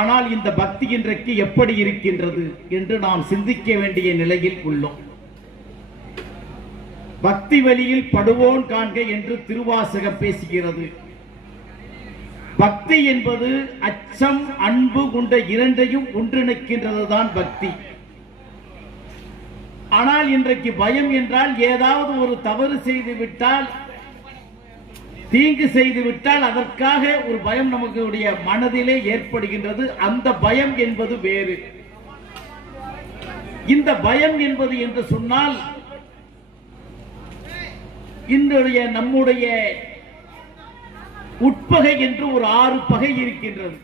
ஆனால் இந்த பக்தி இன்றைக்கு எப்படி இருக்கின்றது என்று நாம் சிந்திக்க வேண்டிய நிலையில் உள்ளோம். பக்தி வழியில் படுவோன் காண்க என்று திருவாசகம் பேசுகிறது. பக்தி என்பது அச்சம் அன்பு கொண்ட இரண்டையும் ஒன்றிணைக்கின்றதுதான் பக்தி. ஆனால் இன்றைக்கு பயம் என்றால் ஏதாவது ஒரு தவறு செய்து விட்டால், தீங்கு செய்து விட்டால் அதற்காக ஒரு பயம் நமக்கு மனதிலே ஏற்படுகின்றது. அந்த பயம் என்பது வேறு. இந்த பயம் என்பது என்று சொன்னால் இன்றைய நம்முடைய உட்பகை என்று ஒரு 6 பகை இருக்கின்றது.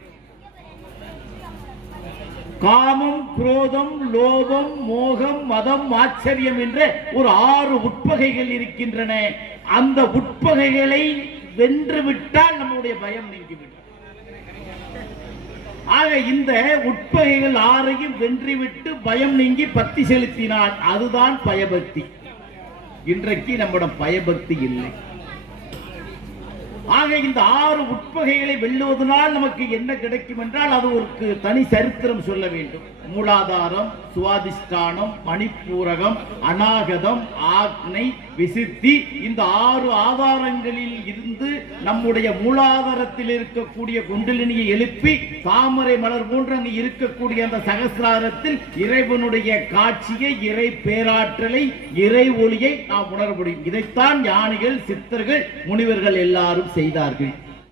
காமம், குரோதம், லோபம், மோகம், மதம், ஆச்சரியம் என்ற ஒரு 6 உட்பகைகள் இருக்கின்றன. அந்த உட்பகைகளை வென்றுவிட்டால் நம்முடைய பயம் நீங்கிவிடும். ஆக இந்த உட்பகைகள் 6ஐயும் வென்றுவிட்டு பயம் நீங்கி பக்தி செலுத்தினால் அதுதான் பயபக்தி. இன்றைக்கு நம்மிடம் பயபக்தி இல்லை. ஆக இந்த 6 உட்பகைகளை வெல்லுவதனால் நமக்கு என்ன கிடைக்கும் என்றால் அது ஒரு தனி சரித்திரம் சொல்ல வேண்டும். மூலாதாரம், சுவாதிஷ்டானம், மணிப்பூரகம், அநாகதம், ஆக்னை, விசித்தி, இந்த 6 ஆதாரங்களில் இருந்து நம்முடைய மூலாதாரத்தில் இருக்கக்கூடிய குண்டலினியை எழுப்பி தாமரை மலர் போன்று அங்கு இருக்கக்கூடிய அந்த சகசிராரத்தில் இறைவனுடைய காட்சியை, இறை பேராற்றலை, இறை ஒளியை நாம் உணர முடியும். இதைத்தான் ஞானிகள், சித்தர்கள், முனிவர்கள் எல்லாரும் செய்தார்கள்.